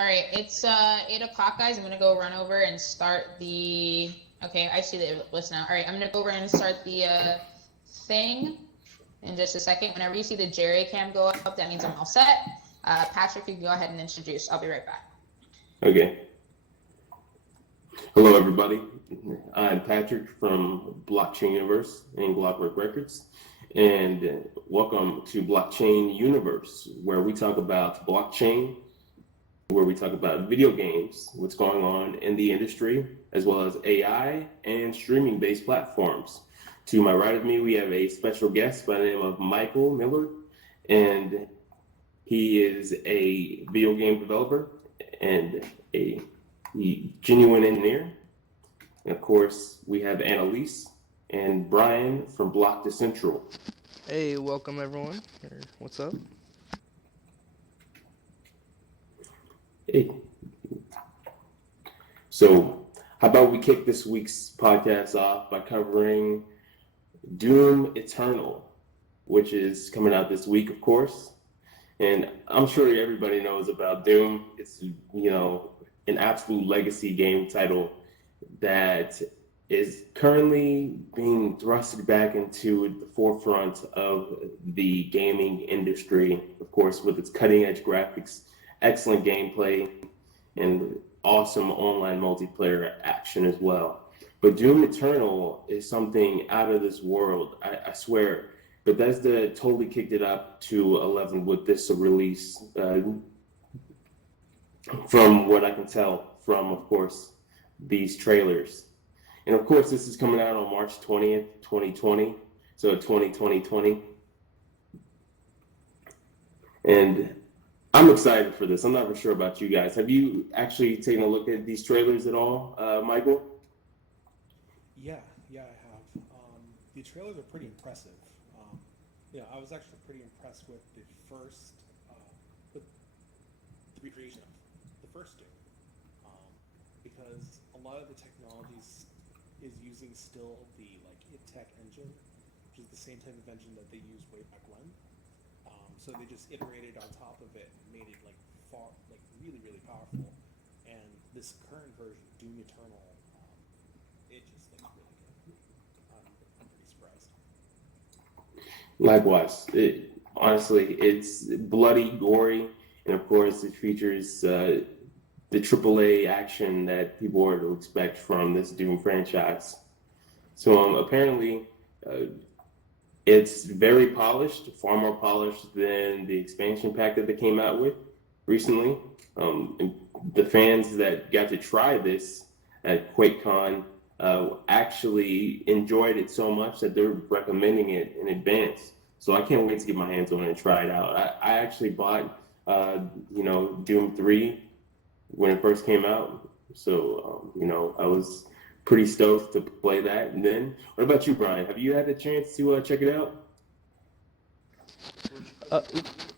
All right, it's 8 o'clock, guys. I'm gonna go run over and start the. Okay, I see the list now. All right, I'm gonna go over and start the thing in just a second. Whenever you see the Jerry cam go up, that means I'm all set. Patrick, you can go ahead and introduce. I'll be right back. Okay. Hello, everybody. I'm Patrick from Blockchain Universe and Glockwork Records, and welcome to Blockchain Universe, where we talk about blockchain, where we talk about video games, what's going on in the industry, as well as AI and streaming-based platforms. To my right of me, we have a special guest by the name of Michael Miller, and he is a video game developer and a genuine engineer. And of course, we have Annalise and Brian from Block to Central. Hey, welcome everyone. What's up? Hey. So, how about we kick this week's podcast off by covering Doom Eternal, which is coming out this week, of course. And I'm sure everybody knows about Doom. It's, an absolute legacy game title that is currently being thrusted back into the forefront of the gaming industry, of course, with its cutting edge graphics, excellent gameplay, and awesome online multiplayer action as well. But Doom Eternal is something out of this world, I swear. Bethesda totally kicked it up to 11 with this release, from what I can tell from, of course, these trailers. And of course, this is coming out on March 20th, 2020. So 2020. And I'm excited for this. I'm not for sure about you guys. Have you actually taken a look at these trailers at all, Michael? Yeah, I have. The trailers are pretty impressive. I was actually pretty impressed with the first, with the recreation of the first Doom, because a lot of the technologies is using still the id Tech engine, which is the same type of engine that they used way back when. So they just iterated on top of it and made it really, really powerful. And this current version, Doom Eternal, it just looks really good. I'm pretty surprised. Likewise. Honestly, it's bloody, gory, and of course it features the AAA action that people are to expect from this Doom franchise. So apparently, it's very polished, far more polished than the expansion pack that they came out with recently. And the fans that got to try this at QuakeCon actually enjoyed it so much that they're recommending it in advance. So I can't wait to get my hands on it and try it out. I actually bought, Doom 3 when it first came out. So, I was pretty stoked to play that. And then, what about you, Brian? Have you had a chance to check it out?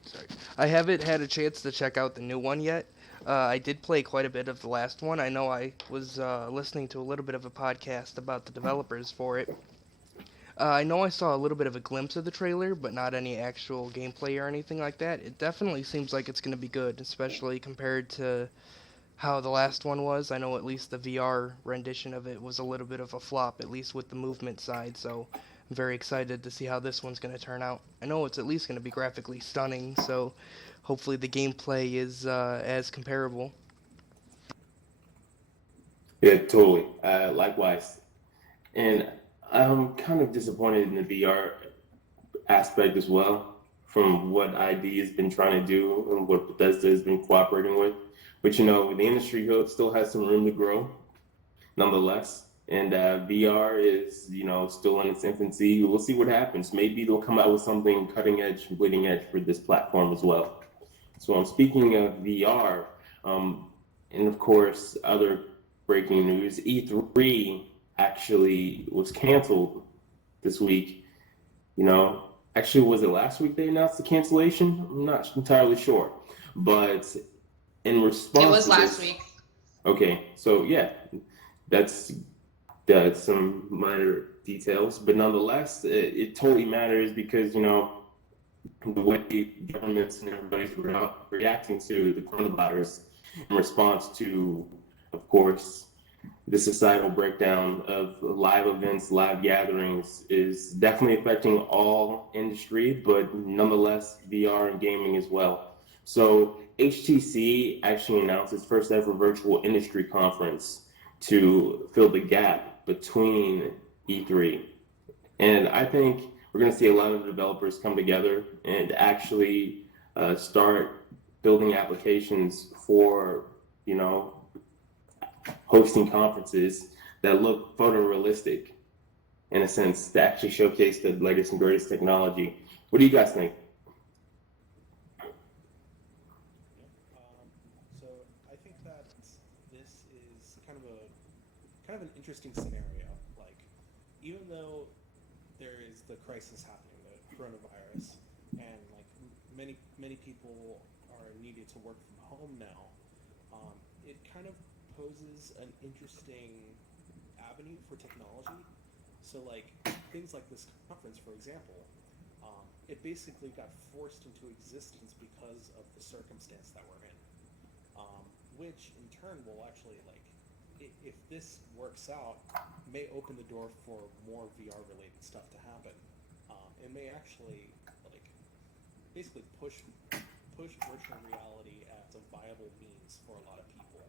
Sorry. I haven't had a chance to check out the new one yet. I did play quite a bit of the last one. I know I was listening to a little bit of a podcast about the developers for it. I know I saw a little bit of a glimpse of the trailer, but not any actual gameplay or anything like that. It definitely seems like it's going to be good, especially compared to how the last one was. I know at least the VR rendition of it was a little bit of a flop, at least with the movement side, so I'm very excited to see how this one's going to turn out. I know it's at least going to be graphically stunning, so hopefully the gameplay is as comparable. Yeah, totally. Likewise. And I'm kind of disappointed in the VR aspect as well, from what ID has been trying to do and what Bethesda has been cooperating with. But the industry still has some room to grow, nonetheless. And VR is, still in its infancy. We'll see what happens. Maybe they'll come out with something cutting edge, bleeding edge for this platform as well. So I'm speaking of VR, and of course, other breaking news: E3 actually was canceled this week. Actually, was it last week they announced the cancellation? I'm not entirely sure, but in response, it was to last this, week. Okay, so yeah, that's some minor details, but nonetheless, it totally matters because the way governments and everybody's reacting to the coronavirus in response to, of course, the societal breakdown of live events, live gatherings is definitely affecting all industry, but nonetheless, VR and gaming as well. So HTC actually announced its first ever virtual industry conference to fill the gap between E3. And I think we're going to see a lot of developers come together and actually start building applications for, you know, hosting conferences that look photorealistic in a sense to actually showcase the latest and greatest technology. What do you guys think? Yeah. So I think that this is kind of an interesting scenario. Like, even though there is the crisis happening, the coronavirus, and like many people are needed to work from home now, it kind of poses an interesting avenue for technology. So like things like this conference, for example, it basically got forced into existence because of the circumstance that we're in, which in turn will actually like, if this works out, may open the door for more VR related stuff to happen. It may actually like basically push virtual reality as a viable means for a lot of people,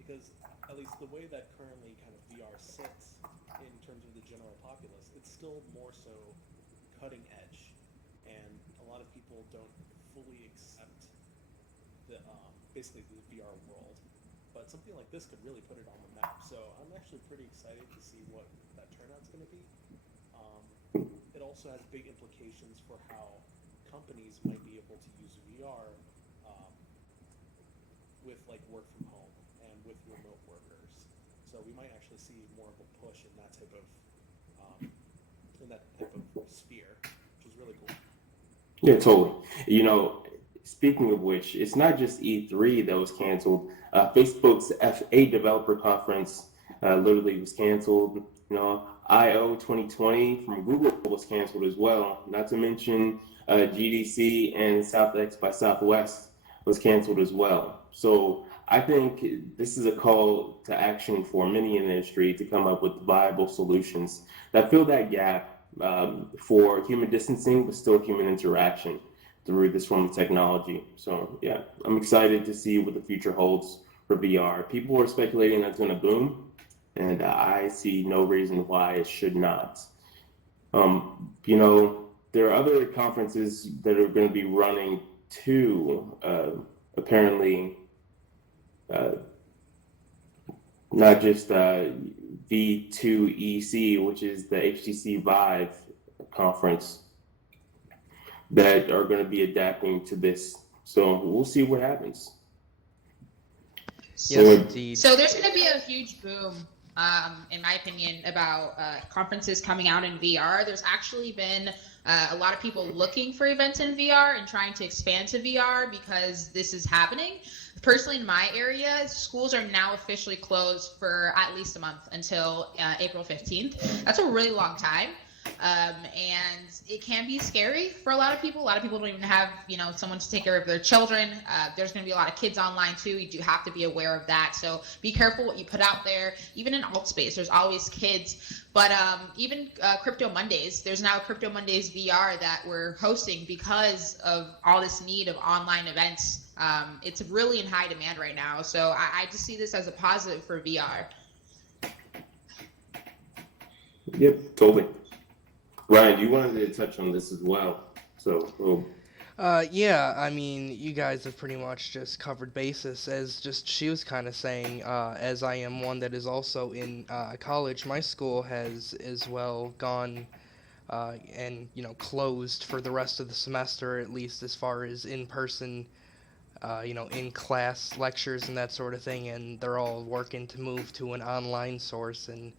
because at least the way that currently kind of VR sits in terms of the general populace, it's still more so cutting edge, and a lot of people don't fully accept the basically the VR world. But something like this could really put it on the map. So I'm actually pretty excited to see what that turnout's going to be. Um, it also has big implications for how companies might be able to use VR um, with like work from home and with remote workers. So we might actually see more of a push in that type of sphere, which is really cool. Yeah, totally. You know, speaking of which, it's not just E3 that was canceled. Facebook's F8 developer conference literally was canceled. You know, I/O 2020 from Google was canceled as well. Not to mention GDC and SouthX by Southwest was canceled as well. So I think this is a call to action for many in the industry to come up with viable solutions that fill that gap for human distancing, but still human interaction through this form of technology. So yeah, I'm excited to see what the future holds for VR. People are speculating that's going to boom, and I see no reason why it should not. You know, there are other conferences that are going to be running too. Apparently, uh, not just V2EC, which is the HTC Vive conference, that are going to be adapting to this. So we'll see what happens. Yes, So, indeed. So there's going to be a huge boom, in my opinion, about conferences coming out in VR. There's actually been a lot of people looking for events in VR and trying to expand to VR because this is happening. Personally, in my area, schools are now officially closed for at least a month until April 15th. That's a really long time. And it can be scary for a lot of people. A lot of people don't even have, someone to take care of their children. There's going to be a lot of kids online too. You do have to be aware of that. So be careful what you put out there. Even in alt space, there's always kids. But even Crypto Mondays, there's now Crypto Mondays VR that we're hosting because of all this need of online events. It's really in high demand right now. So I just see this as a positive for VR. yep, totally. Ryan, you wanted to touch on this as well. So, Yeah, I mean, you guys have pretty much just covered basis. As just she was kind of saying, as I am one that is also in college, my school has as well gone and closed for the rest of the semester, at least as far as in person, in class lectures and that sort of thing. And they're all working to move to an online source. And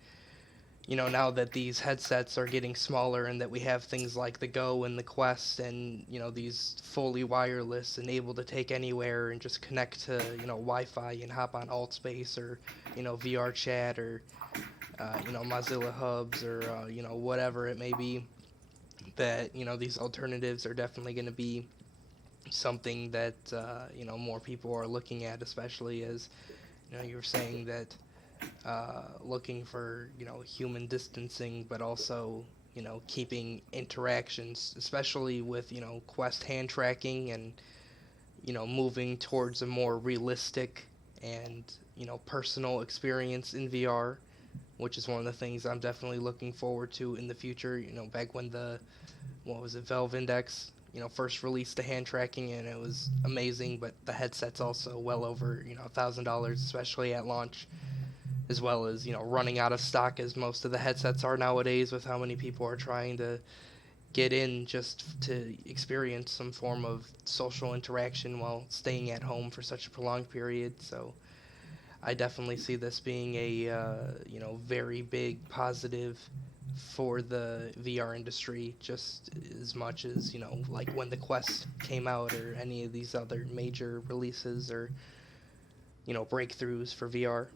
now that these headsets are getting smaller and that we have things like the Go and the Quest and, these fully wireless and able to take anywhere and just connect to, Wi-Fi and hop on AltSpace or, VR chat or, Mozilla Hubs or, whatever it may be, that, these alternatives are definitely going to be something that more people are looking at, especially as you were saying that looking for human distancing, but also keeping interactions, especially with Quest hand tracking and moving towards a more realistic and personal experience in VR, which is one of the things I'm definitely looking forward to in the future. Back when the what was it, Valve Index, first released the hand tracking, and it was amazing. But the headset's also well over $1,000, especially at launch, as well as running out of stock as most of the headsets are nowadays, with how many people are trying to get in just to experience some form of social interaction while staying at home for such a prolonged period. So I definitely see this being a very big positive for the VR industry, just as much as like when the Quest came out or any of these other major releases or breakthroughs for VR.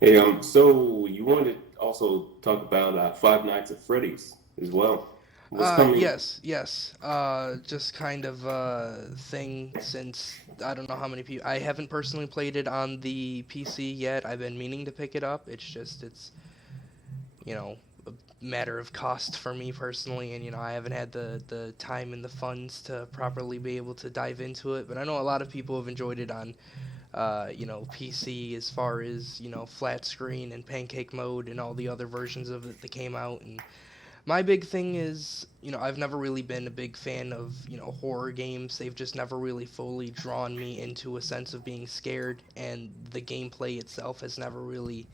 Hey, so you wanted to also talk about Five Nights at Freddy's as well. What's coming? Yes. Just kind of thing, since I don't know how many people. I haven't personally played it on the PC yet. I've been meaning to pick it up. It's you know a matter of cost for me personally, and I haven't had the time and the funds to properly be able to dive into it. But I know a lot of people have enjoyed it on PC, as far as flat screen and pancake mode and all the other versions of it that came out. And my big thing is, I've never really been a big fan of, horror games. They've just never really fully drawn me into a sense of being scared, and the gameplay itself has never really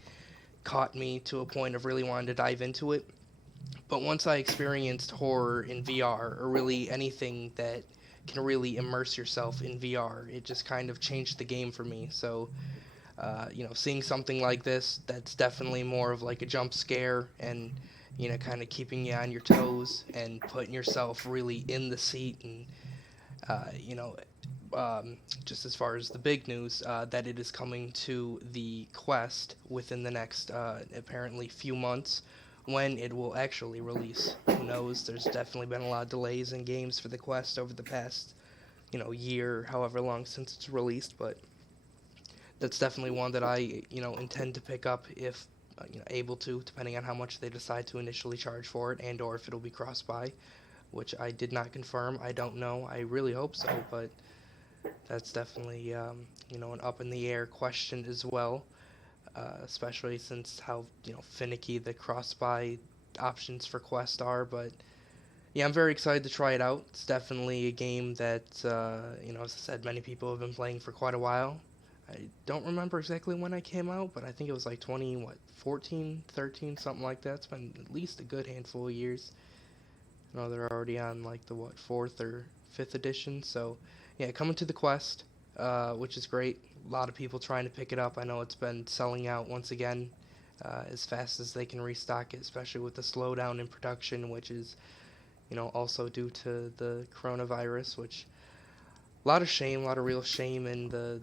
caught me to a point of really wanting to dive into it. But once I experienced horror in VR, or really anything that can really immerse yourself in VR, it just kind of changed the game for me. So, seeing something like this, that's definitely more of like a jump scare, and kind of keeping you on your toes and putting yourself really in the seat. And uh, you know just as far as the big news, that it is coming to the Quest within the next apparently few months, when it will actually release. Who knows? There's definitely been a lot of delays in games for the Quest over the past year, however long since it's released, but that's definitely one that I intend to pick up if able to, depending on how much they decide to initially charge for it, and or if it'll be cross-buy, which I did not confirm. I don't know. I really hope so, but that's definitely an up in the air question as well, especially since how finicky the cross-buy options for Quest are. But yeah, I'm very excited to try it out. It's definitely a game that as I said, many people have been playing for quite a while. I don't remember exactly when I came out, but I think it was like 14, 13, something like that. It's been at least a good handful of years. I know they're already on like the fourth or fifth edition. So yeah, coming to the Quest, which is great. A lot of people trying to pick it up. I know it's been selling out once again, as fast as they can restock it, especially with the slowdown in production, which is also due to the coronavirus. Which, a lot of shame, a lot of real shame in the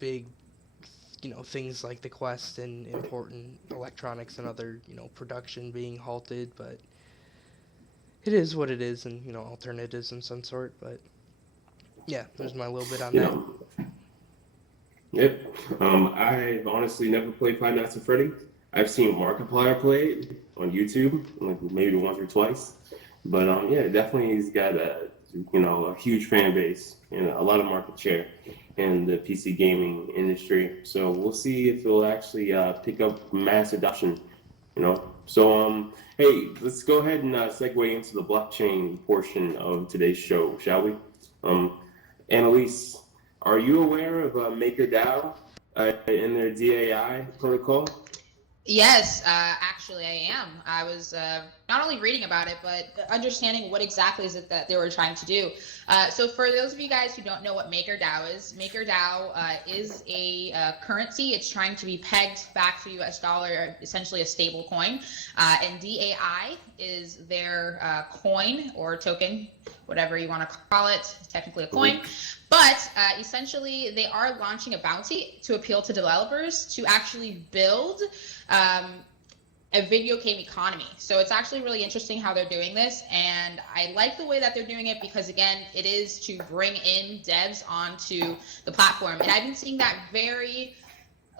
big things like the Quest and important electronics and other production being halted. But it is what it is, and alternatives of some sort. But yeah, there's my little bit on You that. know, yep. I've honestly never played Five Nights at Freddy's. I've seen Markiplier play it on YouTube, like maybe once or twice. But yeah, definitely he's got a huge fan base and a lot of market share in the PC gaming industry. So we'll see if it'll actually pick up mass adoption. So hey, let's go ahead and segue into the blockchain portion of today's show, shall we? Um, Annalise, are you aware of MakerDAO in their DAI protocol? Yes, actually, I am. I was not only reading about it, but understanding what exactly is it that they were trying to do. So, for those of you guys who don't know what MakerDAO is a currency. It's trying to be pegged back to US dollar, essentially a stable coin. And DAI is their coin or token, whatever you want to call it. Technically a coin. But essentially, they are launching a bounty to appeal to developers to actually build um, a video game economy. So it's actually really interesting how they're doing this, and I like the way that they're doing it because, again, it is to bring in devs onto the platform. And I've been seeing that very,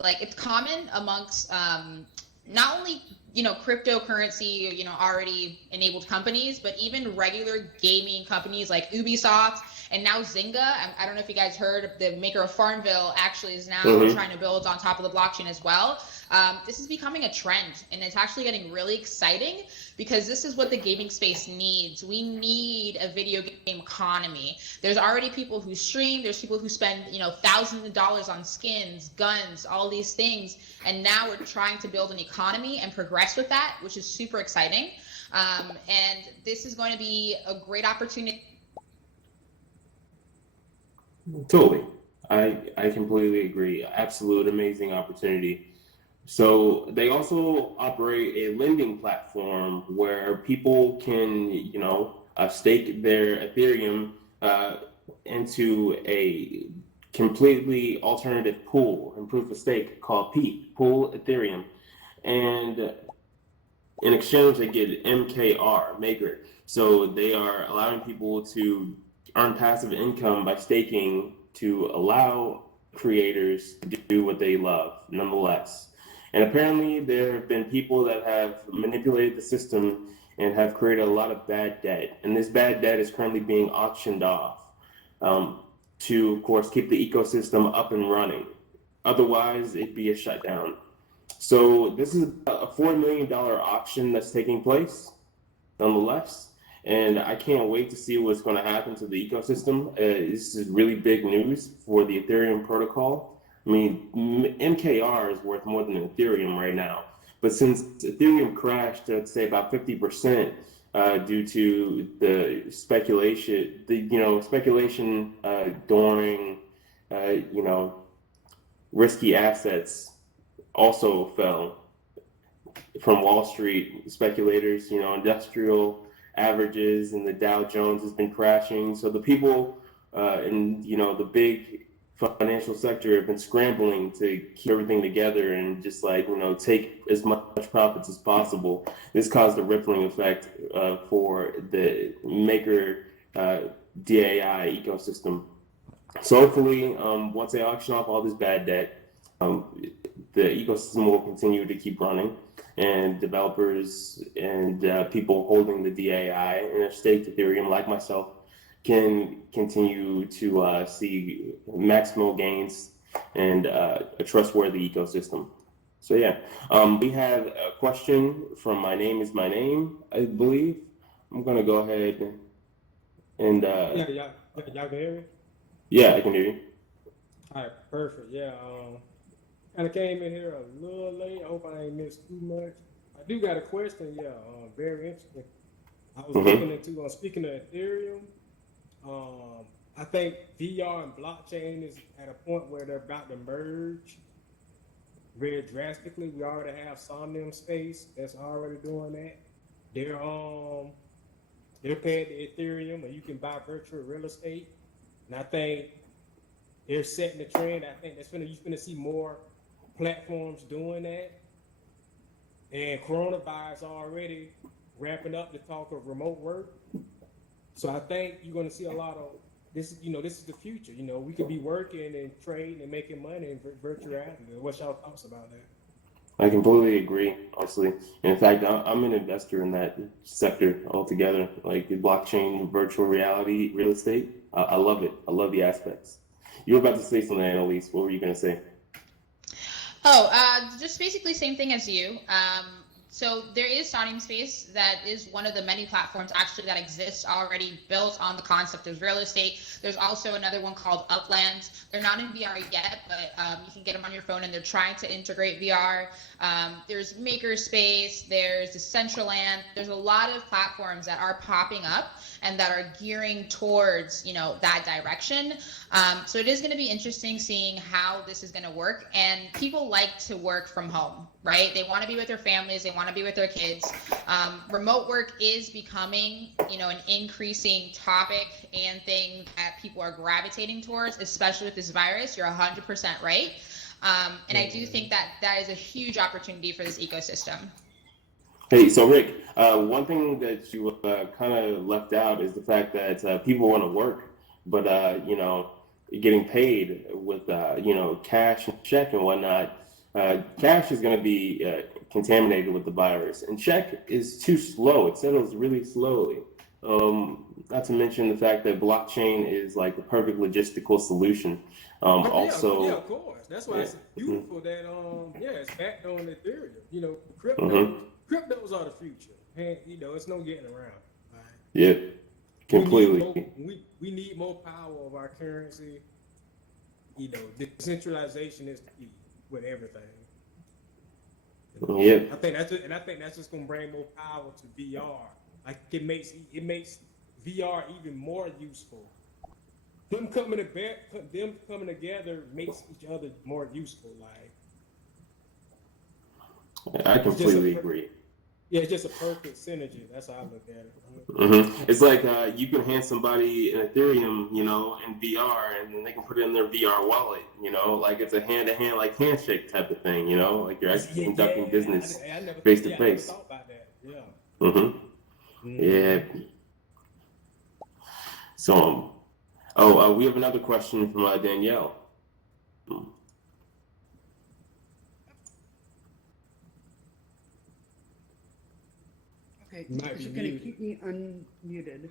like, it's common amongst not only, you know, cryptocurrency, you know, already enabled companies, but even regular gaming companies like Ubisoft and now Zynga. I don't know if you guys heard, the maker of Farmville actually is now trying to build on top of the blockchain as well. This is becoming a trend, and it's actually getting really exciting because this is what the gaming space needs. We need a video game economy. There's already people who stream, there's people who spend, you know, thousands of dollars on skins, guns, all these things, and now we're trying to build an economy and progress with that, which is super exciting. And this is going to be a great opportunity. Totally. I completely agree. Absolute amazing opportunity. So they also operate a lending platform where people can, you know, stake their Ethereum into a completely alternative pool and proof of stake called P, Pool Ethereum. And in exchange, they get MKR, Maker. So they are allowing people to earn passive income by staking to allow creators to do what they love, nonetheless. And apparently, there have been people that have manipulated the system and have created a lot of bad debt. And this bad debt is currently being auctioned off to, of course, keep the ecosystem up and running. Otherwise, it'd be a shutdown. So this is a $4 million auction that's taking place, nonetheless. And I can't wait to see what's going to happen to the ecosystem. This is really big news for the Ethereum protocol. I mean, MKR is worth more than Ethereum right now. But since Ethereum crashed, I'd say about 50% due to the speculation, during, risky assets also fell from Wall Street speculators. Industrial averages and the Dow Jones has been crashing. So the people in the big financial sector have been scrambling to keep everything together and just take as much profits as possible. This caused a rippling effect for the Maker DAI ecosystem. So hopefully, once they auction off all this bad debt, the ecosystem will continue to keep running, and developers and people holding the DAI and have staked Ethereum, like myself, can continue to see maximal gains and a trustworthy ecosystem. So yeah, we have a question from My Name Is My Name, I believe. I'm gonna go ahead and y'all can hear me? Yeah, I can hear you. All right, perfect. Yeah, kind of came in here a little late. I hope I ain't missed too much. I do got a question. Yeah, very interesting. I was looking into speaking of Ethereum. I think VR and blockchain is at a point where they're about to merge very drastically. We already have Somnium Space that's already doing that. They're paying the Ethereum, and you can buy virtual real estate. And I think they're setting the trend. I think you're going to see more platforms doing that. And coronavirus already ramping up the talk of remote work. So I think you're going to see a lot of this. This is the future. We could be working and trading and making money in virtual reality. What's y'all thoughts about that? I completely agree, honestly. In fact, I'm an investor in that sector altogether, like blockchain, virtual reality, real estate. I love it. I love the aspects. You were about to say something, Annalise. What were you going to say? Just basically same thing as you. So there is Somnium Space that is one of the many platforms actually that exists already built on the concept of real estate. There's also another one called Uplands. They're not in VR yet, but you can get them on your phone, and they're trying to integrate VR. There's Makerspace, there's Decentraland. There's a lot of platforms that are popping up and that are gearing towards, that direction. So it is going to be interesting seeing how this is going to work. And people like to work from home, right? They want to be with their families. They want to be with their kids. Remote work is becoming, an increasing topic and thing that people are gravitating towards, especially with this virus. You're 100% right. And I do think that is a huge opportunity for this ecosystem. Hey, so Rick, one thing that you kind of left out is the fact that people want to work, but getting paid with cash and check and whatnot. Cash is going to be contaminated with the virus, and check is too slow. It settles really slowly. Not to mention the fact that blockchain is like the perfect logistical solution. Yeah, of course. That's why it's beautiful that it's backed on Ethereum. Mhm. Cryptos are the future. And it's no getting around. Right? Yeah, We need completely. more we need more power of our currency. Decentralization is the key with everything. Yep. I think that's just gonna bring more power to VR. Like it makes VR even more useful. Them coming together makes each other more useful. Like I completely agree. it's just a perfect synergy. That's how I look at it. It's like you can hand somebody an Ethereum, in VR, and then they can put it in their VR wallet. Like it's a hand-to-hand, like handshake type of thing. Like you're actually conducting business face to I never face. thought about that. Yeah. Mm-hmm. Yeah. Mm-hmm. So, we have another question from Danielle. Okay, Might is be it going to muted. keep me unmuted?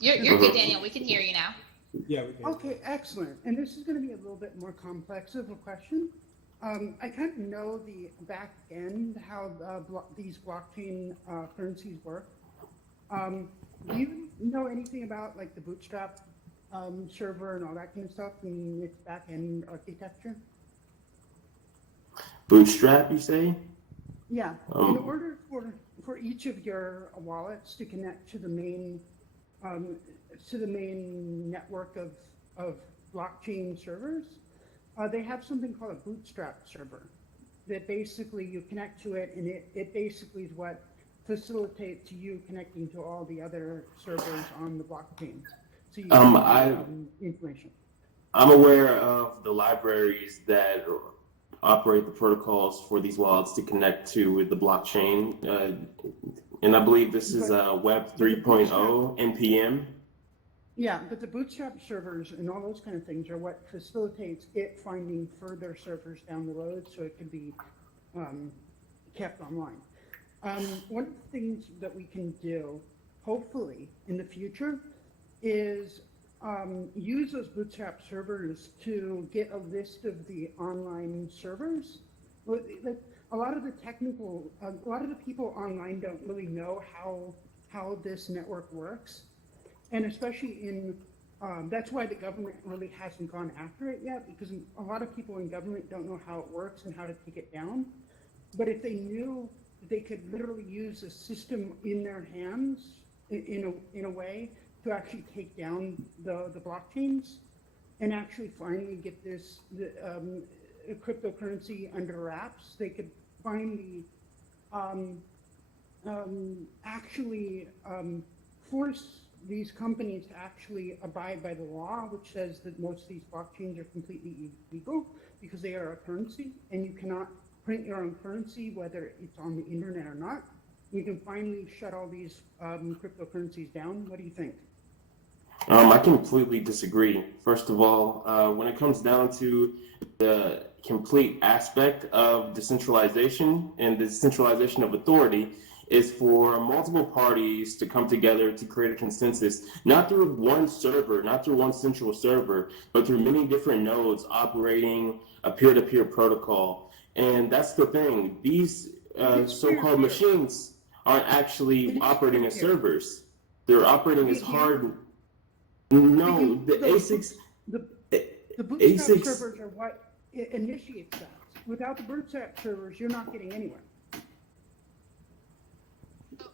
You're good, Daniel. We can hear you now. Yeah, we can. Okay, excellent. And this is going to be a little bit more complex of a question. I kind of know the back end, how these blockchain currencies work. Do you know anything about like the Bootstrap server and all that kind of stuff and its back end architecture? Bootstrap, you say? Yeah. In order for each of your wallets to connect to the main network of blockchain servers, they have something called a Bootstrap server that basically you connect to it, and it basically is what facilitates you connecting to all the other servers on the blockchain. So you can information. I'm aware of the libraries that operate the protocols for these wallets to connect to the blockchain, and I believe this is Web 3.0 NPM. Yeah, but the Bootstrap servers and all those kind of things are what facilitates it finding further servers down the road so it can be kept online. One of the things that we can do, hopefully, in the future is use those Bootstrap servers to get a list of the online servers. A lot of the people online don't really know how this network works. And especially that's why the government really hasn't gone after it yet, because a lot of people in government don't know how it works and how to take it down. But if they knew, they could literally use a system in their hands in a way to actually take down the blockchains and actually finally get this cryptocurrency under wraps. They could finally actually force these companies to actually abide by the law, which says that most of these blockchains are completely illegal because they are a currency, and you cannot print your own currency, whether it's on the internet or not. We can finally shut all these cryptocurrencies down. What do you think? I completely disagree. First of all, when it comes down to the complete aspect of decentralization and the decentralization of authority, is for multiple parties to come together to create a consensus, not through one server, not through one central server, but through many different nodes operating a peer-to-peer protocol. And that's the thing. These so-called machines aren't actually operating as servers. They're operating as hard. No, the ASICs. The Bootstrap servers are what initiates that. Without the Bootstrap servers, you're not getting anywhere.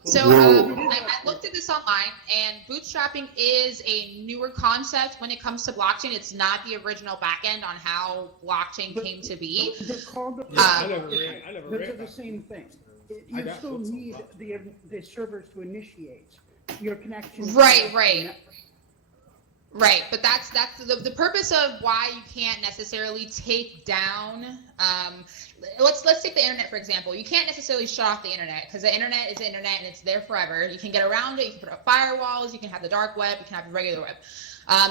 So I looked at this online, and bootstrapping is a newer concept when it comes to blockchain. It's not the original backend on how blockchain came to be. They're called I never read they're the same thing. You still need the servers to initiate your connection. Right. Right, but that's the purpose of why you can't necessarily take down. Let's take the internet for example. You can't necessarily shut off the internet because the internet is the internet and it's there forever. You can get around it. You can put up firewalls. You can have the dark web. You can have the regular web.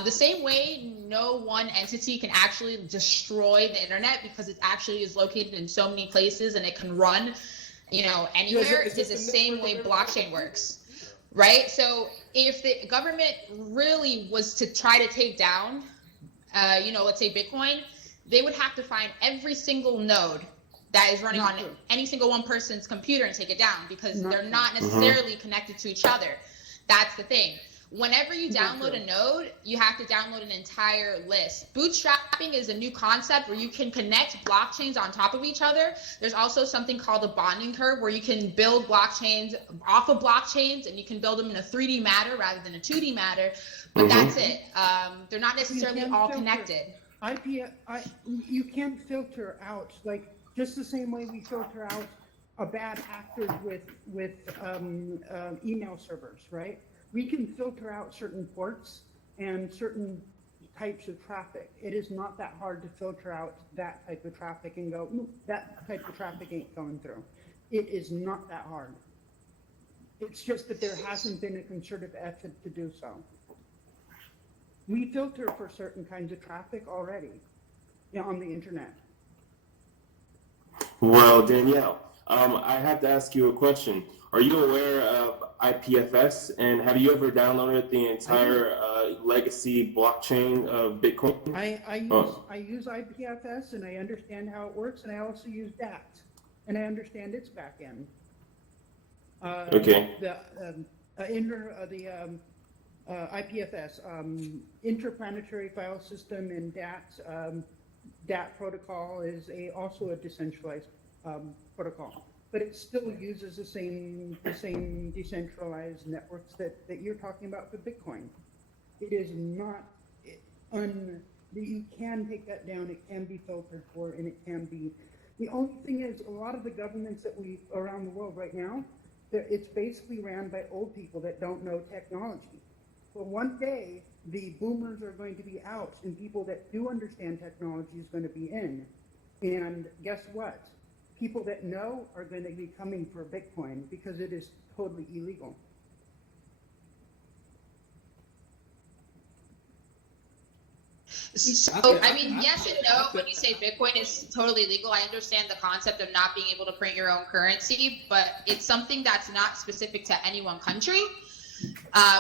The same way, no one entity can actually destroy the internet because it actually is located in so many places and it can run, anywhere. Is the same way blockchain works. Right? So if the government really was to try to take down, let's say Bitcoin, they would have to find every single node that is running on any single one person's computer and take it down because they're not necessarily connected to each other. That's the thing. Whenever you download a node, you have to download an entire list. Bootstrapping is a new concept where you can connect blockchains on top of each other. There's also something called a bonding curve where you can build blockchains off of blockchains and you can build them in a 3D matter rather than a 2D matter. But that's it. They're not necessarily all connected. You can't filter out, like, just the same way we filter out a bad actor with email servers, right? We can filter out certain ports and certain types of traffic. It is not that hard to filter out that type of traffic and go, that type of traffic ain't going through. It is not that hard. It's just that there hasn't been a concerted effort to do so. We filter for certain kinds of traffic already, on the internet. Well, Danielle, I have to ask you a question. Are you aware of IPFS, and have you ever downloaded the entire legacy blockchain of Bitcoin? I use IPFS, and I understand how it works, and I also use DAT, and I understand its backend. Okay. The IPFS, Interplanetary File System, and DAT protocol is also a decentralized protocol. But it still uses the same decentralized networks that you're talking about for Bitcoin. It is not you can take that down, it can be filtered for, and it can be. The only thing is, a lot of the governments that we around the world right now, it's basically ran by old people that don't know technology. Well, one day, the boomers are going to be out, and people that do understand technology is going to be in. And guess what? People that know are going to be coming for Bitcoin because it is totally illegal. So, yes and no. When you say Bitcoin is totally legal, I understand the concept of not being able to print your own currency, but it's something that's not specific to any one country,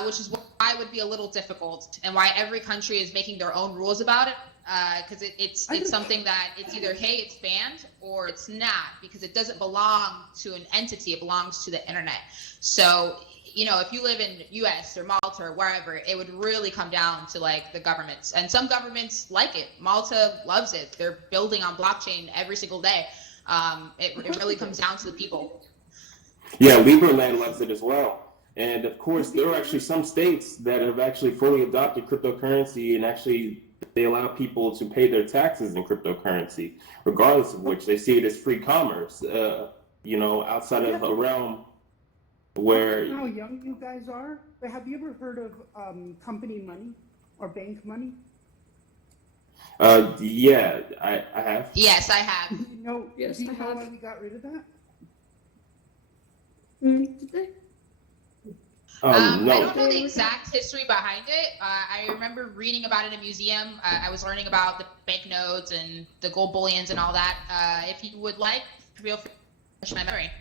which is why it would be a little difficult and why every country is making their own rules about it. Because it's something that it's either, hey, it's banned or it's not, because it doesn't belong to an entity, it belongs to the internet. So, if you live in US or Malta or wherever, it would really come down to like the governments. And some governments like it. Malta loves it. They're building on blockchain every single day. It really comes down to the people. Yeah, Liberland loves it as well. And of course, there are actually some states that have actually fully adopted cryptocurrency, and actually they allow people to pay their taxes in cryptocurrency, regardless of which they see it as free commerce, outside of a realm where... How young you guys are? But have you ever heard of company money or bank money? Yeah, I have. Yes, I have. Do you know why we got rid of that? Did they? No. I don't know the exact history behind it. I remember reading about it in a museum. I was learning about the banknotes and the gold bullions and all that. If you would like, feel free to refresh my memory.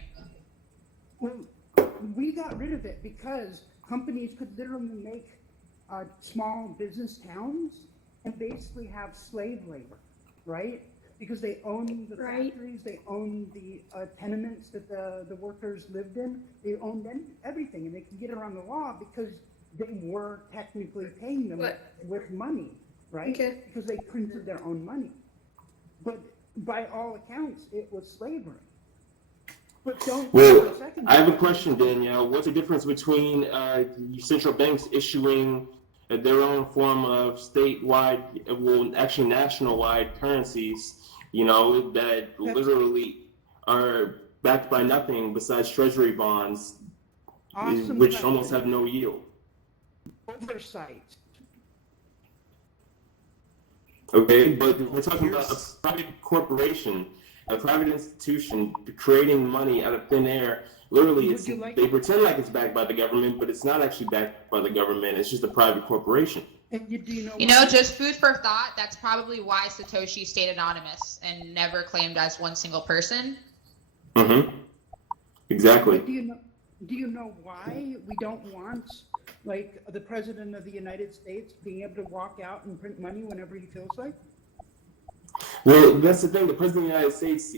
Well, we got rid of it because companies could literally make small business towns and basically have slave labor, right? Because they own the factories, they own the tenements that the workers lived in, they owned everything, and they could get around the law because they were technically paying them with money, right? Okay. Because they printed their own money. But by all accounts, it was slavery. But Well, I have a question, Danielle. What's the difference between central banks issuing their own form of statewide, actually national-wide currencies, that literally are backed by nothing besides treasury bonds, which almost have no yield? Oversight. Okay, but we're talking about a Here's private corporation, a private institution creating money out of thin air. Literally, Would you like, they pretend like it's backed by the government, but it's not actually backed by the government. It's just a private corporation. and do you know You know, why? just food for thought. That's probably why Satoshi stayed anonymous and never claimed as one single person. Mm-hmm. Exactly. But do you know why we don't want, like, the president of the United States being able to walk out and print money whenever he feels like? Well, that's the thing. The president of the United States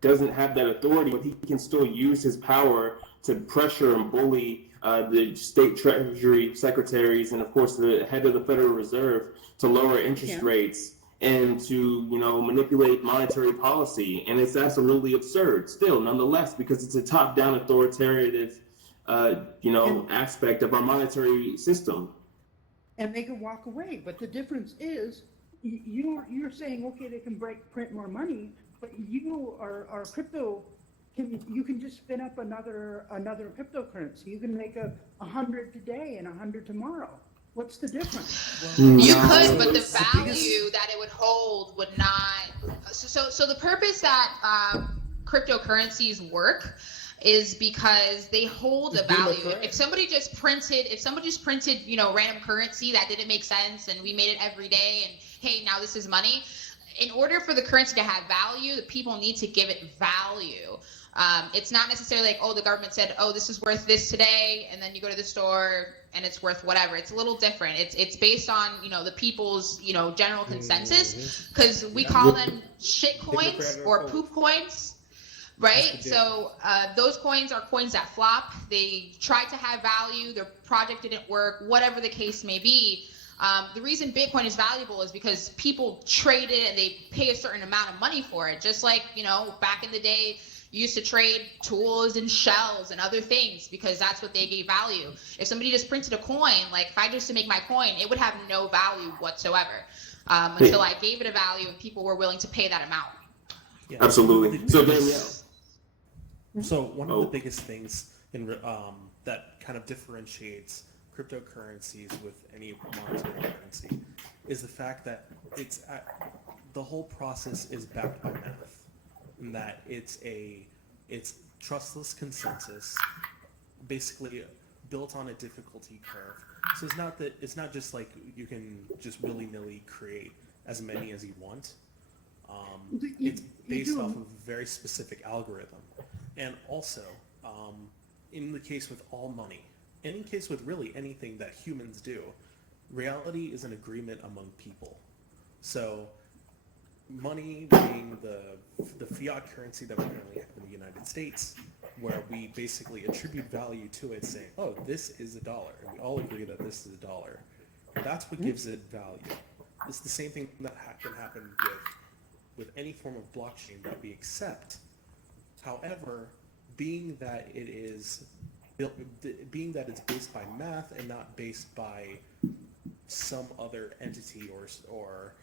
doesn't have that authority, but he can still use his power to pressure and bully the state treasury secretaries and, of course, the head of the Federal Reserve to lower interest Yeah. rates and to, manipulate monetary policy. And it's absolutely absurd still, nonetheless, because it's a top-down authoritative, aspect of our monetary system. And they can walk away. But the difference is, you're saying, okay, they can print more money, but you are crypto. You can just spin up another cryptocurrency. You can make 100 today and 100 tomorrow. What's the difference? You No. could, but the it's the value biggest- that it would hold would not. So the purpose that cryptocurrencies work is because they hold a It's value. democratic. If somebody just printed, random currency that didn't make sense, and we made it every day, and hey, now this is money. In order for the currency to have value, the people need to give it value. It's not necessarily like, oh, the government said, oh, this is worth this today, and then you go to the store and it's worth whatever. It's a little different. It's based on the people's general consensus, because we call them shit coins or poop coins. Right? That's the So those coins are coins that flop. They tried to have value. Their project didn't work. Whatever the case may be. The reason Bitcoin is valuable is because people trade it and they pay a certain amount of money for it. Just like, back in the day, you used to trade tools and shells and other things because that's what they gave value. If somebody just printed a coin, like if I just to make my coin, it would have no value whatsoever until I gave it a value and people were willing to pay that amount. Yeah, Absolutely. So Danielle. So one of the biggest things that kind of differentiates cryptocurrencies with any monetary currency is the fact that the whole process is backed by math, and that it's trustless consensus, basically built on a difficulty curve. So it's not just like you can just willy-nilly create as many as you want. It's based off of a very specific algorithm. And also, in the case with all money, in case with really anything that humans do, reality is an agreement among people. So money being the fiat currency that we currently have in the United States, where we basically attribute value to it, saying, oh, this is $1, and we all agree that this is $1. That's what gives it value. It's the same thing that can happen with any form of blockchain that we accept. However, being that it's based by math and not based by some other entity or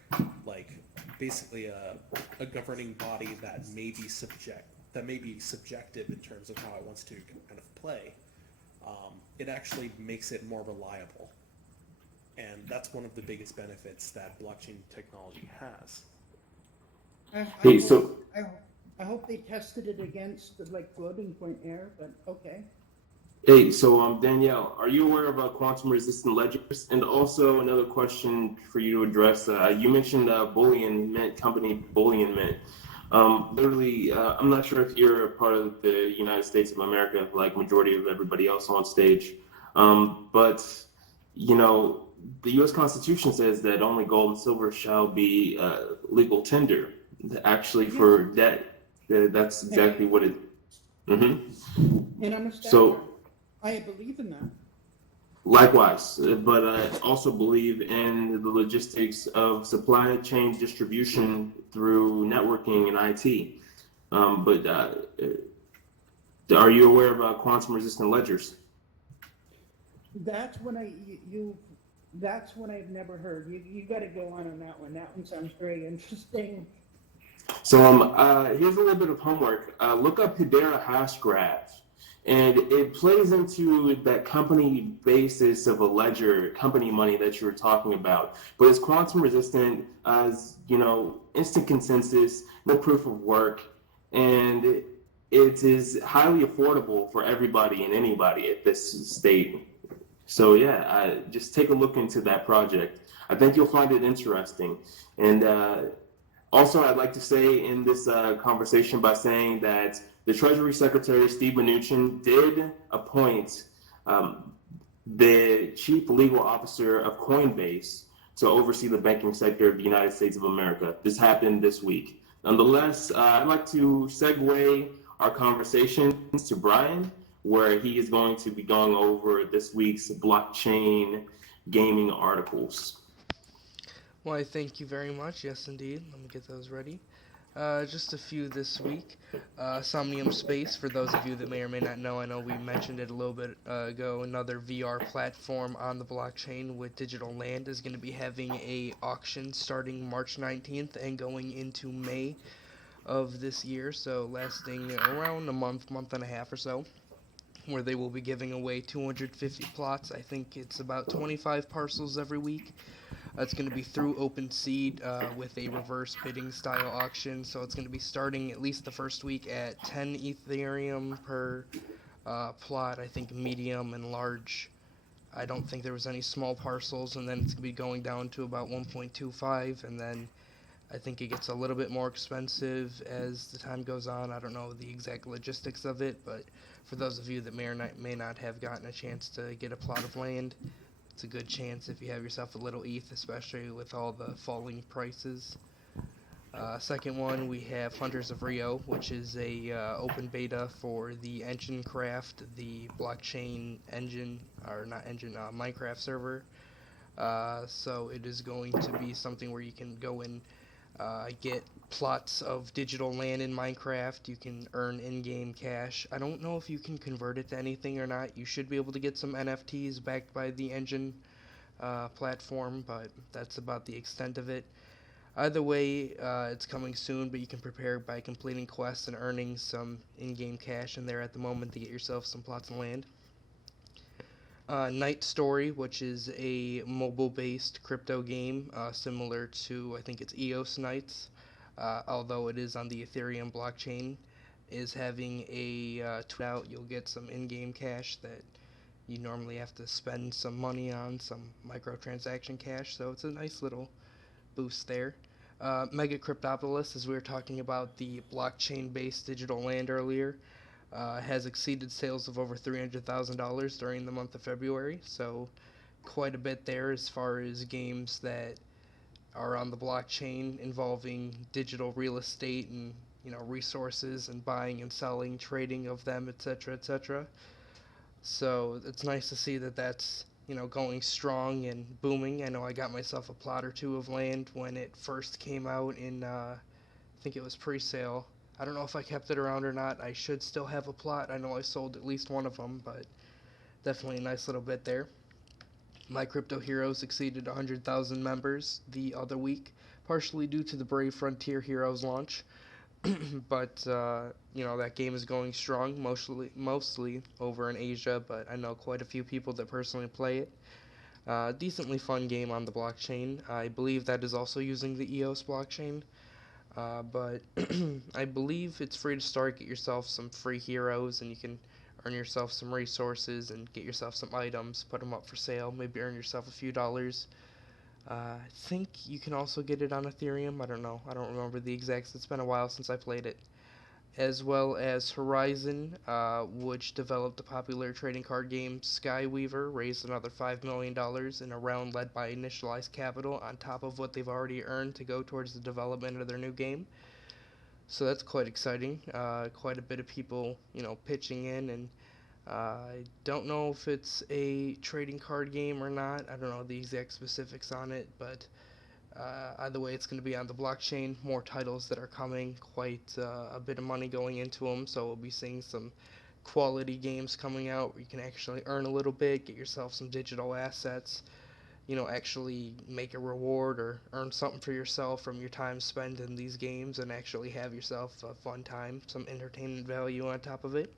like basically a governing body that may be subjective in terms of how it wants to kind of play, it actually makes it more reliable, and that's one of the biggest benefits that blockchain technology has. I hope they tested it against floating point error, but okay. Hey, so Danielle, are you aware of quantum resistant ledgers? And also another question for you to address. You mentioned Bullion Mint company Bullion Mint. Literally, I'm not sure if you're a part of the United States of America, like majority of everybody else on stage, but the U.S. Constitution says that only gold and silver shall be legal tender. Actually, for debt, that's exactly what it. Mm-hmm. And I'm a staffer. So, I believe in that. likewise, but I also believe in the logistics of supply chain distribution through networking and IT. But are you aware of quantum resistant ledgers? That's when that's one I've never heard. You got to go on that one. That one sounds very interesting. So here's a little bit of homework. Look up Hedera hash graph. And it plays into that company basis of a ledger, company money that you were talking about. But it's quantum resistant as, instant consensus, no proof of work, and it is highly affordable for everybody and anybody at this state. So yeah, just take a look into that project. I think you'll find it interesting. And also, I'd like to say in this conversation by saying that the Treasury Secretary, Steve Mnuchin, did appoint um, the chief legal officer of Coinbase to oversee the banking sector of the United States of America. This happened this week. Nonetheless, I'd like to segue our conversations to Brian, where he is going to be going over this week's blockchain gaming articles. Why, thank you very much. Yes, indeed. Let me get those ready. Just a few this week. Somnium Space, for those of you that may or may not know, I know we mentioned it a little bit ago. Another VR platform on the blockchain with digital land is going to be having a auction starting March 19th and going into May of this year, so lasting around a month and a half or so, where they will be giving away 250 plots. I think it's about 25 parcels every week. It's going to be through OpenSeed with a reverse bidding style auction. So it's going to be starting at least the first week at 10 Ethereum per plot. I think medium and large. I don't think there was any small parcels, and then it's going to be going down to about 1.25, and then I think it gets a little bit more expensive as the time goes on. I don't know the exact logistics of it, but for those of you that may not have gotten a chance to get a plot of land, it's a good chance if you have yourself a little ETH, especially with all the falling prices. Second one, we have Hunters of Rio, which is a open beta for the Engine Craft, the blockchain engine, or not engine, Minecraft server. So it is going to be something where you can go and get plots of digital land in Minecraft. You can earn in-game cash. I don't know if you can convert it to anything or not. You should be able to get some NFTs backed by the engine platform, but that's about the extent of it. Either way, it's coming soon, but you can prepare by completing quests and earning some in-game cash in there at the moment to get yourself some plots of land. Night Story, which is a mobile-based crypto game similar to, I think it's EOS Nights, although it is on the Ethereum blockchain, is having a tweet out. You'll get some in-game cash that you normally have to spend some money on, some microtransaction cash, so it's a nice little boost there. Mega Cryptopolis, as we were talking about the blockchain-based digital land earlier, has exceeded sales of over $300,000 during the month of February, so quite a bit there as far as games that are on the blockchain involving digital real estate and resources and buying and selling, trading of them, etc., etc. So it's nice to see that that's going strong and booming. I know I got myself a plot or two of land when it first came out in I think it was pre-sale. I don't know if I kept it around or not. I should still have a plot. I know I sold at least one of them, but definitely a nice little bit there. My Crypto Heroes exceeded 100,000 members the other week, partially due to the Brave Frontier Heroes launch. But that game is going strong, mostly over in Asia. But I know quite a few people that personally play it. Decently fun game on the blockchain. I believe that is also using the EOS blockchain. But I believe it's free to start. Get yourself some free heroes, and you can earn yourself some resources and get yourself some items. Put them up for sale. Maybe earn yourself a few dollars. I think you can also get it on Ethereum. I don't know. I don't remember the exacts. It's been a while since I played it. As well as Horizon, which developed the popular trading card game Skyweaver, raised another $5 million in a round led by Initialized Capital on top of what they've already earned to go towards the development of their new game. So that's quite exciting. Quite a bit of people, pitching in, and I don't know if it's a trading card game or not. I don't know the exact specifics on it, but either way, it's going to be on the blockchain. More titles that are coming, quite a bit of money going into them, so we'll be seeing some quality games coming out where you can actually earn a little bit, get yourself some digital assets, actually make a reward or earn something for yourself from your time spent in these games and actually have yourself a fun time, some entertainment value on top of it.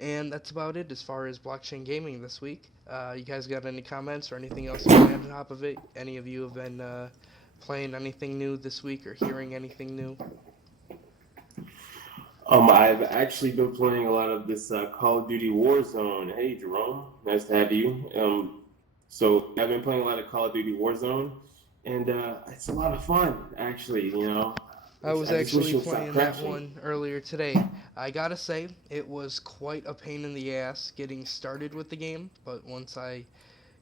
And that's about it as far as blockchain gaming this week. You guys got any comments or anything else you want to add on top of it? Any of you have been playing anything new this week or hearing anything new? I've actually been playing a lot of this Call of Duty Warzone. Hey, Jerome, nice to have you. So I've been playing a lot of Call of Duty Warzone, and it's a lot of fun, actually. I was I just wish actually it would stop playing that crashing. one earlier today. I gotta say, it was quite a pain in the ass getting started with the game, but once I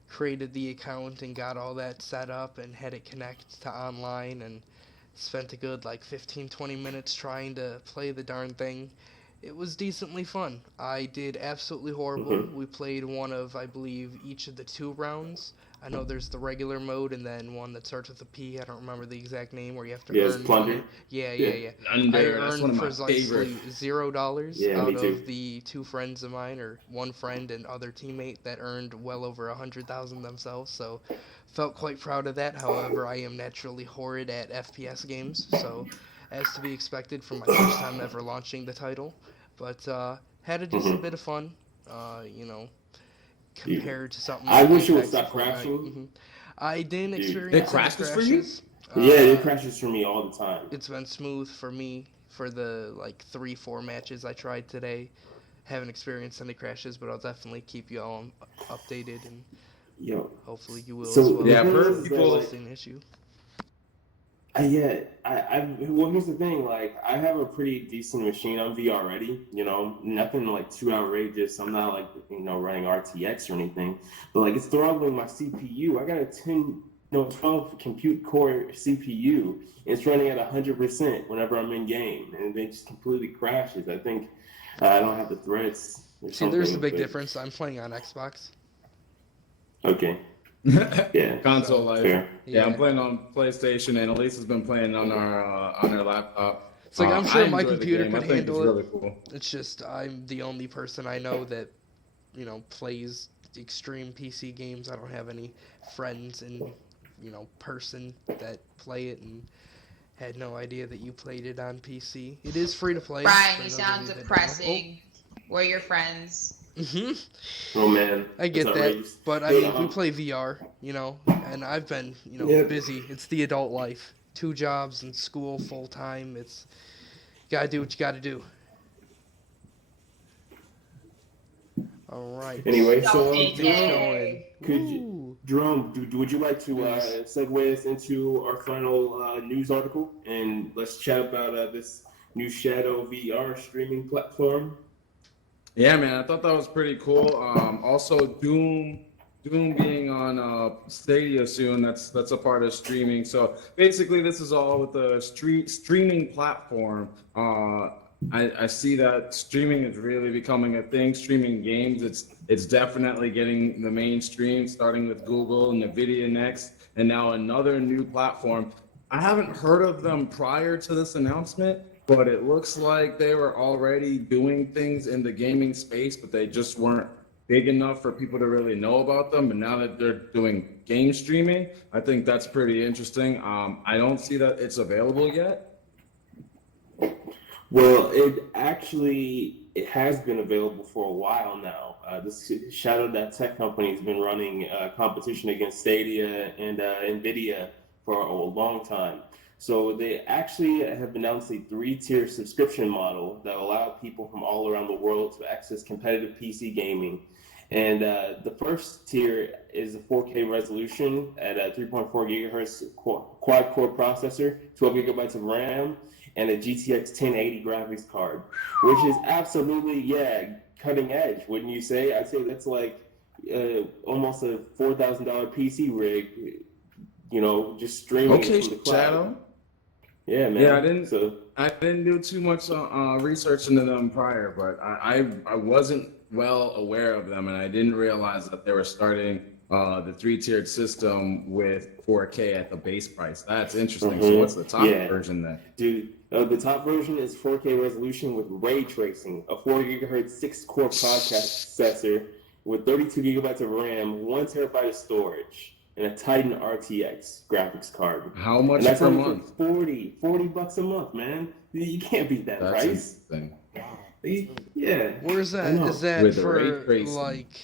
created the account and got all that set up and had it connect to online and spent a good like 15-20 minutes trying to play the darn thing, it was decently fun. I did absolutely horrible. Mhm. We played one of, I believe, each of the 2 rounds. I know there's the regular mode and then one that starts with a P. I don't remember the exact name, where you have to Yeah, it's earn Plunder. money. Yeah, Yeah. I Under, that's one earned of my favorite. precisely $0 Yeah, me out too. of the 2 friends of mine, or one friend and other teammate that earned well over 100,000 themselves. So felt quite proud of that. However, I am naturally horrid at FPS games, so as to be expected from my first time ever launching the title. But had a decent Mhm. bit of fun. You know, compared to something I like wish it would Apex and stop Fortnite. crashing, I didn't dude. It experience any crashes for you? crashes. Yeah, it Uh, crashes for me all the time. it's been smooth for me for the like 3-4 matches I tried today. Haven't experienced any crashes, but I'll definitely keep you all updated, and Yo, hopefully you will as so well. the Yeah, I've thing If heard is it's that people. like an issue. well, here's the thing. Like, I have a pretty decent machine on VR already. Nothing like too outrageous. I'm not like running RTX or anything, but like it's throttling my CPU. I got a 12 compute core CPU. It's running at 100% whenever I'm in game, and it just completely crashes. I think I don't have the threads or See, there's the something. big But difference. I'm playing on Xbox, okay, yeah, Console so life. fair. Yeah, I'm yeah. playing on PlayStation, and Elise has been playing on her laptop. It's like I'm I sure my enjoy the computer game. I could think it's handle it. really cool. It's just I'm the only person I know that plays extreme PC games. I don't have any friends in person that play it, and had no idea that you played it on PC. It is free to play. Brian, For you those of sound you that don't know. depressing. We're your friends. Oh man, I it's get that, outrageous. but I Hey, mean, we play VR, and I've been, yeah. busy. It's the adult life. 2 jobs and school full time. It's gotta do what you gotta do. All right. Anyway, Don't so be Things Jerome, going. could you, Ooh. Jerome, would you like to Please. segue us into our final news article, and let's chat about this new Shadow VR streaming platform? Yeah, man, I thought that was pretty cool. Also, Doom being on Stadia soon. That's a part of streaming. So basically, this is all with the streaming platform. I see that streaming is really becoming a thing. Streaming games, it's definitely getting the mainstream, starting with Google and Nvidia next, and now another new platform. I haven't heard of them prior to this announcement, but it looks like they were already doing things in the gaming space, but they just weren't big enough for people to really know about them. But now that they're doing game streaming, I think that's pretty interesting. I don't see that it's available yet. Well, it has been available for a while now. This Shadow Tech company has been running competition against Stadia and Nvidia for a long time. So they actually have announced a 3-tier subscription model that will allow people from all around the world to access competitive PC gaming. And the first tier is a 4K resolution at a 3.4 gigahertz quad-core processor, 12 gigabytes of RAM, and a GTX 1080 graphics card, which is absolutely, cutting edge, wouldn't you say? I'd say that's like almost a $4,000 PC rig, just streaming it Okay, from the cloud. Shadow. Yeah, man. Yeah, So I didn't do too much research into them prior, but I wasn't well aware of them, and I didn't realize that they were starting the 3-tiered system with 4K at the base price. That's interesting. So what's the top version then? Dude, the top version is 4K resolution with ray tracing, a 4 gigahertz 6-core processor with 32 gigabytes of RAM, 1 terabyte of storage, and a Titan RTX graphics card. How much and that's per only month? for $40 a month, man. You can't beat that That's price. interesting. Wow. Yeah. Where's I that? know. Is that With the ray for tracing. like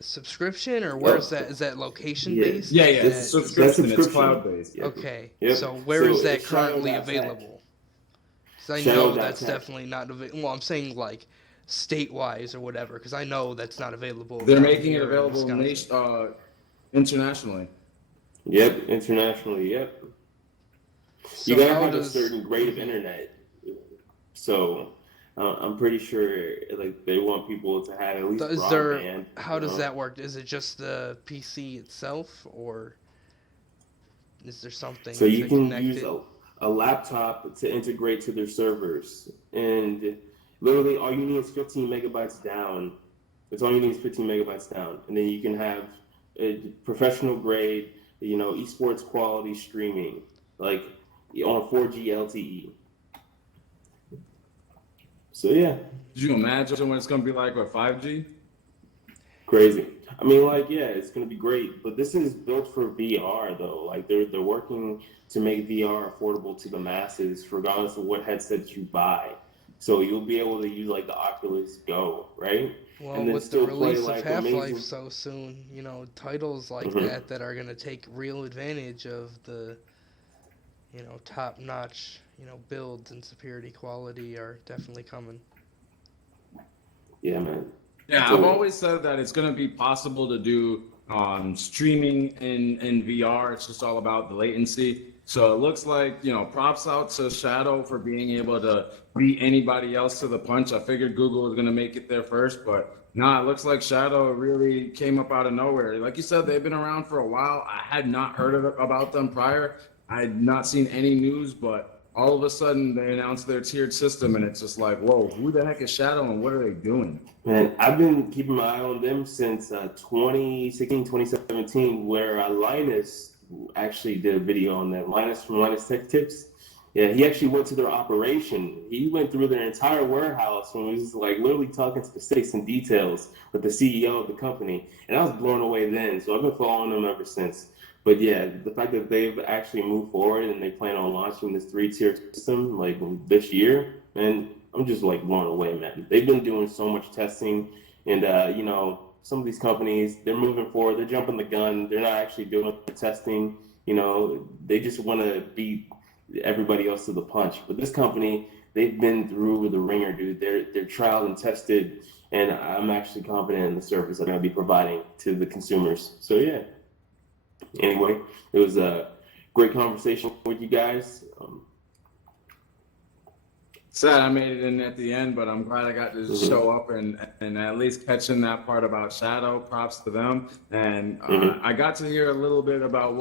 subscription, or Oh, where's that? Is that location yeah. based? Yeah, Is yeah, it's a that That's subscription. It's subscription. cloud based. Yep. okay? Yep. So where So is that it's Shadow currently Tech. available? Because I Shadow know that's Tech. definitely not available. Well, I'm saying like state-wise or whatever, because I know that's not available. They're down making it here in available Wisconsin. internationally. Yep. Internationally. Yep. You So gotta how have a does? certain grade of internet. So I'm pretty sure like they want people to have at least Is there? broadband. How does that work? Is it just the PC itself, or is there So something you to can connect use it? a laptop to integrate to their servers, and literally all you need is 15 megabytes down. That's all you need is 15 megabytes down, and then you can have a professional grade, esports quality streaming, like on 4G LTE. So yeah, Did you imagine what it's gonna be like with 5G? crazy. I mean, like, yeah, it's gonna be great, but this is built for VR though. Like, they're working to make VR affordable to the masses, regardless of what headset you buy. So you'll be able to use like the Oculus Go, right? Well, And then with the still play release of like Half-Life amazing. so soon, titles like Mhm. that are going to take real advantage of the, top-notch, builds and superiority quality are definitely coming. Yeah, man. Yeah, I've So always said that it's going to be possible to do streaming in VR. It's just all about the latency. So it looks like, props out to Shadow for being able to beat anybody else to the punch. I figured Google was going to make it there first, but nah, it looks like Shadow really came up out of nowhere. Like you said, they've been around for a while. I had not heard about them prior. I had not seen any news, but all of a sudden they announced their tiered system, and it's just like, whoa, who the heck is Shadow and what are they doing? man, I've been keeping my eye on them since 2016, 2017, where Linus actually did a video on that. Linus from Linus Tech Tips. Yeah, he actually went to their operation. He went through their entire warehouse and was like literally talking specifics and details with the CEO of the company. And I was blown away then. So I've been following them ever since. But yeah, the fact that they've actually moved forward and they plan on launching this 3-tier system like this year, and I'm just like blown away, man. They've been doing so much testing, and some of these companies they're moving forward, they're jumping the gun, they're not actually doing the testing. They just want to beat everybody else to the punch. But this company, they've been through the ringer, dude. They're tried and tested, and I'm actually confident in the service that they're gonna be providing to the consumers. So yeah. Anyway, it was a great conversation with you guys. Sad I made it in at the end, but I'm glad I got to show up and at least catching that part about Shadow. Props to them, and I got to hear a little bit about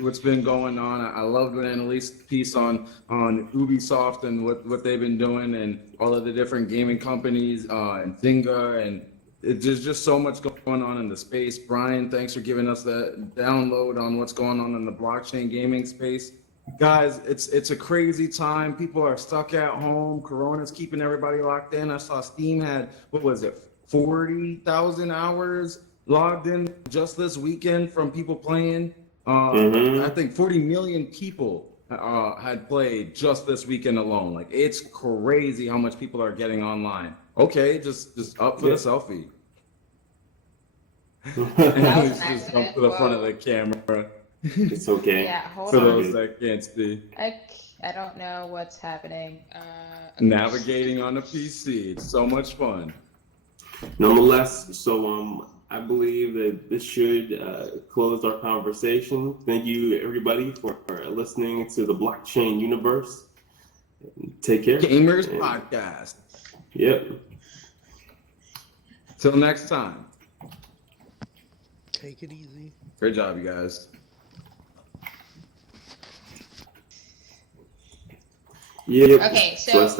what's been going on. I loved when Annalise's piece on Ubisoft and what they've been doing and all of the different gaming companies and Zynga, and there's just so much going on in the space. Brian, thanks for giving us that download on what's going on in the blockchain gaming space. Guys, it's a crazy time. People are stuck at home. Corona's keeping everybody locked in. I saw Steam had, what was it, 40,000 hours logged in just this weekend from people playing. I think 40 million people had played just this weekend alone. Like, it's crazy how much people are getting online. Okay, just up for the selfie. And it's just up to the front of the camera. It's okay. Yeah, hold For on. those that can't see. I don't know what's happening. Navigating on a PC. It's so much fun. Nonetheless, so I believe that this should close our conversation. Thank you, everybody, for listening to the Blockchain Universe. Take care. Gamers Podcast. Yep. Till next time. Take it easy. Great job, you guys. Yep. Okay, So so let's